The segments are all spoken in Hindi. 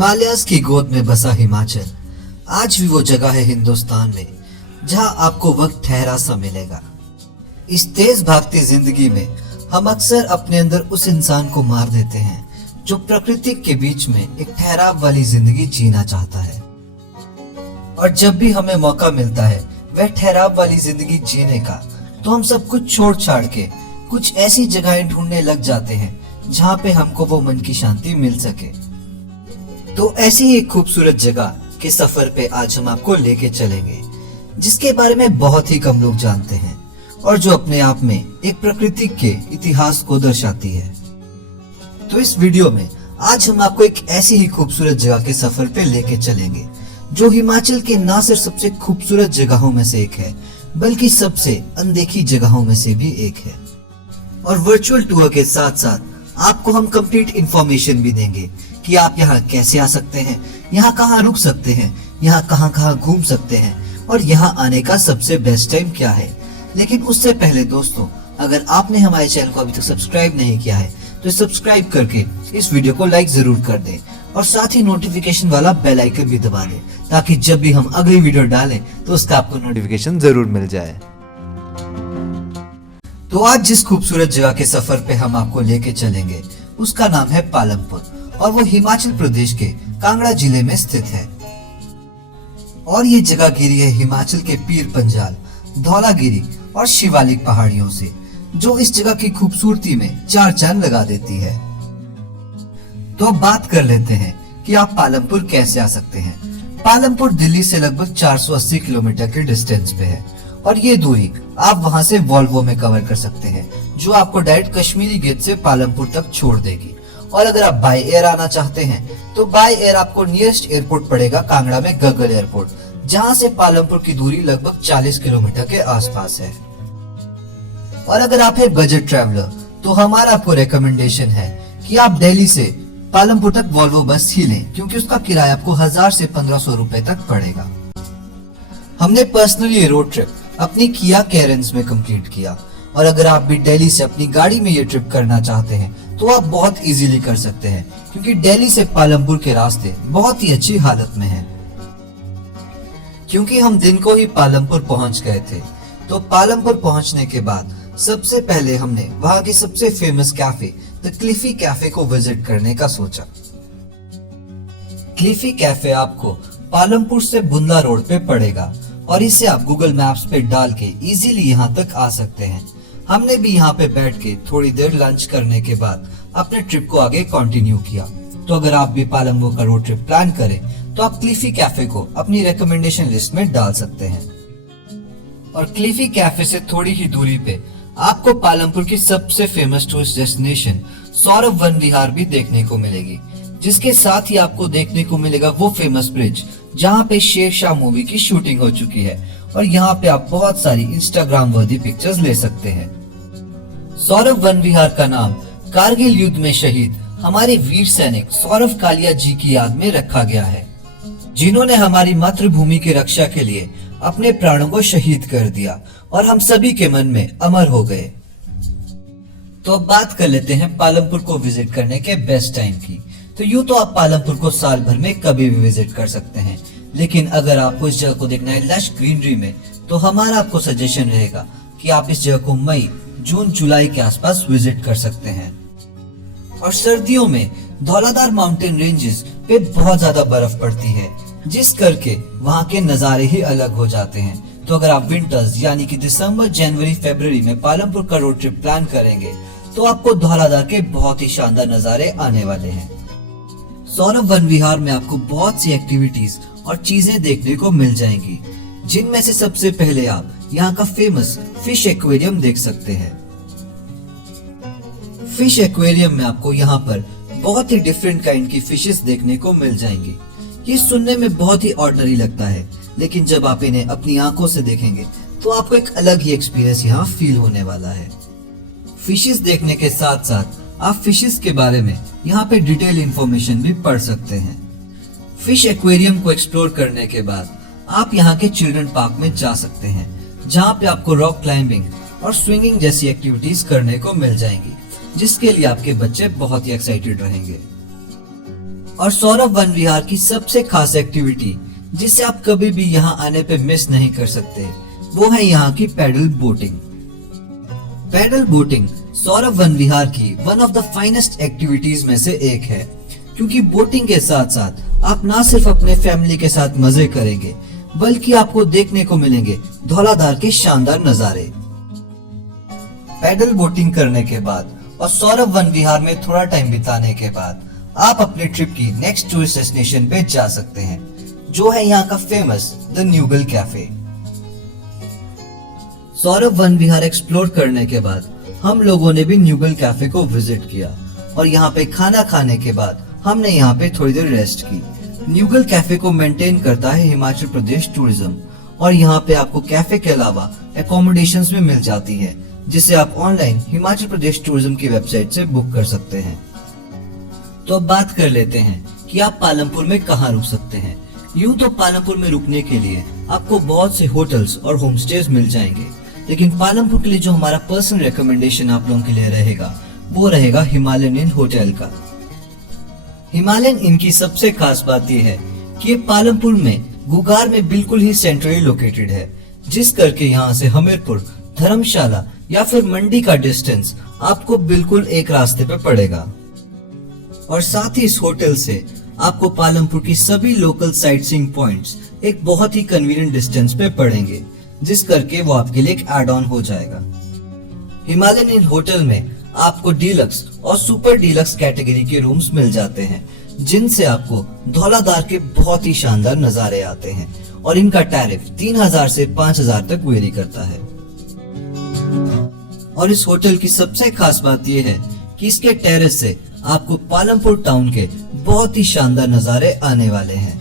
हिमालयाज़ की गोद में बसा हिमाचल आज भी वो जगह है हिंदुस्तान में जहां आपको वक्त ठहरा सा मिलेगा। इस तेज भागती जिंदगी में हम अक्सर अपने अंदर उस इंसान को मार देते हैं जो प्रकृति के बीच में एक ठहराव वाली जिंदगी जीना चाहता है। और जब भी हमें मौका मिलता है वह ठहराव वाली जिंदगी जीने का, तो हम सब कुछ छोड़ छाड़ के कुछ ऐसी जगहें ढूंढने लग जाते हैं जहाँ पे हमको वो मन की शांति मिल सके। तो ऐसी ही एक खूबसूरत जगह के सफर पे आज हम आपको लेके चलेंगे, जिसके बारे में बहुत ही कम लोग जानते हैं और जो अपने आप में एक प्रकृति के इतिहास को दर्शाती है। तो इस वीडियो में आज हम आपको एक ऐसी ही खूबसूरत जगह के सफर पे लेके चलेंगे जो हिमाचल के ना सिर्फ सबसे खूबसूरत जगहों में से एक है, बल्कि सबसे अनदेखी जगहों में से भी एक है। और वर्चुअल टूर के साथ साथ आपको हम कंप्लीट इंफॉर्मेशन भी देंगे कि आप यहाँ कैसे आ सकते हैं, यहाँ कहाँ रुक सकते हैं, यहाँ कहाँ घूम सकते हैं और यहाँ आने का सबसे बेस्ट टाइम क्या है। लेकिन उससे पहले दोस्तों, अगर आपने हमारे चैनल को अभी तक सब्सक्राइब नहीं किया है तो सब्सक्राइब करके इस वीडियो को लाइक जरूर कर दें और साथ ही नोटिफिकेशन वाला बेल आइकन भी दबा दें, ताकि जब भी हम अगली वीडियो डालें तो उसका आपको नोटिफिकेशन जरूर मिल जाए। तो आज जिस खूबसूरत जगह के सफर पे हम आपको लेके चलेंगे उसका नाम है पालमपुर, और वो हिमाचल प्रदेश के कांगड़ा जिले में स्थित है। और ये जगह घिरी है हिमाचल के पीर पंजाल, धौलागिरी और शिवालिक पहाड़ियों से, जो इस जगह की खूबसूरती में चार चांद लगा देती है। तो अब बात कर लेते हैं कि आप पालमपुर कैसे आ सकते हैं। पालमपुर दिल्ली से लगभग 480 किलोमीटर के डिस्टेंस पे है और ये दूरी आप वहां से वॉल्वो में कवर कर सकते हैं, जो आपको डायरेक्ट कश्मीरी गेट से पालमपुर तक छोड़ देगी। और अगर आप बाय एयर आना चाहते हैं तो बाय एयर आपको नियरेस्ट एयरपोर्ट पड़ेगा कांगड़ा में गगल एयरपोर्ट, जहां से पालमपुर की दूरी लगभग 40 किलोमीटर के आसपास है। और अगर आप है बजट ट्रैवलर तो हमारा आपको रिकमेंडेशन है कि आप दिल्ली से पालमपुर तक वॉल्वो बस ही लें, क्योंकि उसका किराया आपको 1000 से 1500 रुपए तक पड़ेगा। हमने पर्सनली ये रोड ट्रिप अपनी किया कैरेंस में कंप्लीट किया, और अगर आप भी दिल्ली से अपनी गाड़ी में ये ट्रिप करना चाहते हैं तो आप बहुत इजीली कर सकते हैं, क्योंकि दिल्ली से पालमपुर के रास्ते बहुत ही अच्छी हालत में हैं। क्योंकि हम दिन को ही पालमपुर पहुंच गए थे, तो पालमपुर पहुंचने के बाद सबसे पहले हमने वहां की सबसे फेमस कैफे द क्लिफी कैफे को विजिट करने का सोचा। क्लिफी कैफे आपको पालमपुर से बुंदला रोड पे पड़ेगा और इसे आप गूगल मैप्स पे डाल के इजीली यहाँ तक आ सकते हैं। हमने भी यहाँ पे बैठ के थोड़ी देर लंच करने के बाद अपने ट्रिप को आगे कंटिन्यू किया। तो अगर आप भी पालमपुर का रोड ट्रिप प्लान करें तो आप क्लिफी कैफे को अपनी रिकमेंडेशन लिस्ट में डाल सकते हैं। और क्लिफी कैफे से थोड़ी ही दूरी पे आपको पालमपुर की सबसे famous tourist destination Saurabh Van Vihar भी देखने को मिलेगी, जिसके साथ ही आपको देखने को मिलेगा वो फेमस ब्रिज जहाँ पे शेरशाह मूवी की शूटिंग हो चुकी है, और यहाँ पे आप बहुत सारी इंस्टाग्राम वर्दी पिक्चर्स ले सकते हैं। सौरभ वन विहार का नाम कारगिल युद्ध में शहीद हमारे वीर सैनिक सौरभ कालिया जी की याद में रखा गया है, जिन्होंने हमारी मातृभूमि की रक्षा के लिए अपने प्राणों को शहीद कर दिया और हम सभी के मन में अमर हो गए। तो अब बात कर लेते हैं पालमपुर को विजिट करने के बेस्ट टाइम की। तो यूं तो आप पालमपुर को साल भर में कभी भी विजिट कर सकते हैं, लेकिन अगर आपको इस जगह को देखना है लश ग्रीनरी में, तो हमारा आपको सजेशन रहेगा कि आप इस जगह को मई, जून, जुलाई के आसपास विजिट कर सकते हैं। और सर्दियों में धौलाधार माउंटेन रेंजेस पे बहुत ज्यादा बर्फ पड़ती है, जिस करके वहाँ के नजारे ही अलग हो जाते हैं। तो अगर आप विंटर्स यानी कि दिसंबर, जनवरी, फरवरी में पालमपुर का रोड ट्रिप प्लान करेंगे तो आपको धौलाधार के बहुत ही शानदार नजारे आने वाले हैं। सौरभ वन विहार में आपको बहुत सी एक्टिविटीज और चीजें देखने को मिल जाएंगी, जिनमें से सबसे पहले आप यहाँ का फेमस फिश एक्वेरियम देख सकते हैं। फिश एक्वेरियम में आपको यहाँ पर बहुत ही डिफरेंट काइंड की फिशेस देखने को मिल जाएंगी। ये सुनने में बहुत ही ऑर्डिनरी लगता है, लेकिन जब आप इन्हें अपनी आंखों से देखेंगे तो आपको एक अलग ही एक्सपीरियंस यहाँ फील होने वाला है। फिशेस देखने के साथ साथ आप फिशेस के बारे में यहाँ पे डिटेल इंफॉर्मेशन भी पढ़ सकते हैं। फिश एक्वेरियम को एक्सप्लोर करने के बाद आप यहाँ के चिल्ड्रन पार्क में जा सकते हैं, जहाँ पे आपको रॉक क्लाइंबिंग और स्विंगिंग जैसी एक्टिविटीज करने को मिल जाएंगी, जिसके लिए आपके बच्चे बहुत ही एक्साइटेड रहेंगे। और सौरभ वन विहार की सबसे खास एक्टिविटी जिसे आप कभी भी यहाँ आने पे मिस नहीं कर सकते, वो है यहाँ की paddle boating. Paddle boating Saurabh Van Vihar की one of the finest activities में से एक है, क्योंकि बोटिंग के साथ साथ आप ना सिर्फ अपने फैमिली के साथ मजे करेंगे, बल्कि आपको देखने को मिलेंगे धौलाधार के शानदार नजारे। पैडल बोटिंग करने के बाद और सौरभ वन विहार में थोड़ा टाइम बिताने के बाद आप अपने ट्रिप की नेक्स्ट टूरिस्ट डेस्टिनेशन पे जा सकते हैं, जो है यहाँ का famous the Neugal cafe. Saurabh Van Vihar explore करने के बाद हम लोगों ने भी न्यूगल कैफे को विजिट किया और यहाँ पे खाना खाने के बाद हमने यहाँ पे थोड़ी देर रेस्ट की। न्यूगल कैफे को मेंटेन करता है हिमाचल प्रदेश टूरिज्म और यहाँ पे आपको कैफे के अलावा एकोमोडेशंस भी मिल जाती है, जिसे आप ऑनलाइन हिमाचल प्रदेश टूरिज्म की वेबसाइट से बुक कर सकते हैं। तो अब बात कर लेते हैं कि आप पालमपुर में कहाँ रुक सकते हैं। यूं तो पालमपुर में रुकने के लिए आपको बहुत से होटल्स और होम स्टेज मिल जाएंगे, लेकिन पालमपुर के लिए जो हमारा पर्सनल रिकमेंडेशन आप लोगों के लिए रहेगा वो रहेगा हिमालयन इन होटल का। हिमालयन इन की सबसे खास बात यह है कि ये पालमपुर में गुगार में बिल्कुल ही सेंट्रली लोकेटेड है, जिस करके यहाँ से हमीरपुर, धर्मशाला या फिर मंडी का डिस्टेंस आपको बिल्कुल एक रास्ते पे पड़ेगा। और साथ ही इस होटल से आपको पालमपुर की सभी लोकल साइट सीइंग पॉइंट्स एक बहुत ही कन्वीनियंट डिस्टेंस पे पड़ेंगे, जिस करके वो आपके लिए एक एड ऑन हो जाएगा। हिमालयन इन होटल में आपको डीलक्स और सुपर डीलक्स कैटेगरी के रूम्स मिल जाते हैं, जिनसे आपको धौलाधार के बहुत ही शानदार नजारे आते हैं और इनका टैरिफ 3000 से 5000 तक वेरी करता है। और इस होटल की सबसे खास बात यह है कि इसके टेरेस से आपको पालमपुर टाउन के बहुत ही शानदार नजारे आने वाले हैं।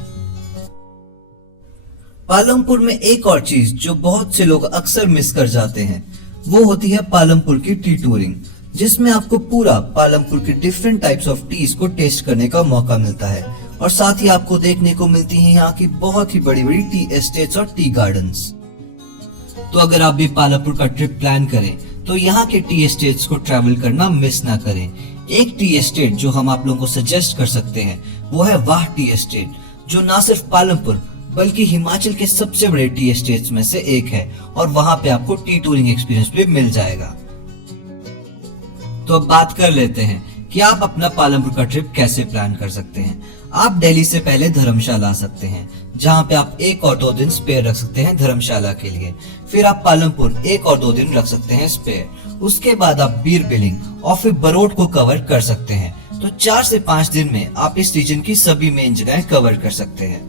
पालमपुर में एक और चीज जो बहुत से लोग अक्सर मिस कर जाते हैं वो होती है पालमपुर की टी टूरिंग, जिसमें आपको पूरा पालमपुर के डिफरेंट टाइप्स ऑफ टीज को टेस्ट करने का मौका मिलता है और साथ ही आपको देखने को मिलती है यहाँ की बहुत ही बड़ी बड़ी टी एस्टेट्स और टी गार्डन्स। तो अगर आप भी पालमपुर का ट्रिप प्लान करें तो यहाँ के टी एस्टेट्स को ट्रैवल करना मिस ना करें। एक टी एस्टेट जो हम आप लोगों को सजेस्ट कर सकते हैं वो है वाह टी एस्टेट, जो ना सिर्फ पालमपुर बल्कि हिमाचल के सबसे बड़े टी एस्टेट्स में से एक है और वहां पे आपको टी टूरिंग एक्सपीरियंस भी मिल जाएगा। तो अब बात कर लेते हैं कि आप अपना पालमपुर का ट्रिप कैसे प्लान कर सकते हैं। आप दिल्ली से पहले धर्मशाला आ सकते हैं, जहां पे आप 1 और 2 दिन स्पेयर रख सकते हैं धर्मशाला के लिए। फिर आप पालमपुर 1 और 2 दिन रख सकते हैं स्पेयर। उसके बाद आप बीर बिलिंग और फिर बरोट को कवर कर सकते हैं। तो 4 से 5 दिन में आप इस रीजन की सभी मेन जगहें कवर कर सकते हैं।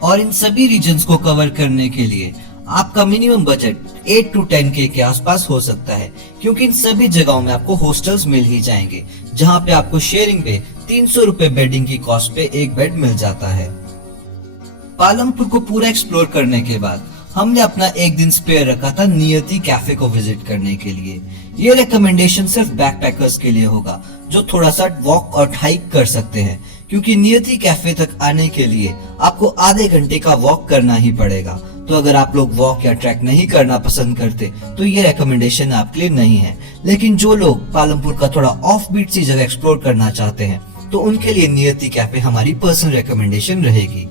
और इन सभी रीजन्स को कवर करने के लिए आपका मिनिमम बजट 8 to 10K के आसपास हो सकता है, क्योंकि इन सभी जगहों में आपको हॉस्टल्स मिल ही जाएंगे, जहां पे आपको शेयरिंग पे 300 रुपए बेडिंग की कॉस्ट पे एक बेड मिल जाता है। पालमपुर को पूरा एक्सप्लोर करने के बाद हमने अपना एक दिन स्पेयर रखा था नियति कैफे को विजिट करने के लिए। ये रिकमेंडेशन सिर्फ बैकपैकर्स के लिए होगा जो थोड़ा सा वॉक और हाइक कर सकते हैं, क्योंकि नियति कैफे तक आने के लिए आपको आधे घंटे का वॉक करना ही पड़ेगा। तो अगर आप लोग वॉक या ट्रैक नहीं करना पसंद करते तो ये रिकमेंडेशन आपके लिए नहीं है। लेकिन जो लोग पालमपुर का थोड़ा ऑफ बीट सी जगह एक्सप्लोर करना चाहते हैं तो उनके लिए नियति कैफे हमारी पर्सनल रिकमेंडेशन रहेगी।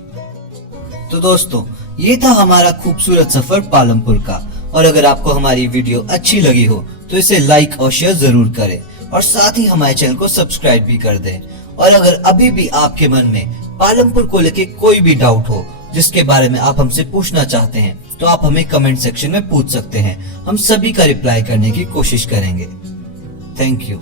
तो दोस्तों, ये था हमारा खूबसूरत सफर पालमपुर का। और अगर आपको हमारी वीडियो अच्छी लगी हो तो इसे लाइक और शेयर जरूर करें और साथ ही हमारे चैनल को सब्सक्राइब भी कर दें। और अगर अभी भी आपके मन में पालमपुर को लेके कोई भी डाउट हो जिसके बारे में आप हमसे पूछना चाहते हैं तो आप हमें कमेंट सेक्शन में पूछ सकते हैं। हम सभी का रिप्लाई करने की कोशिश करेंगे। Thank you.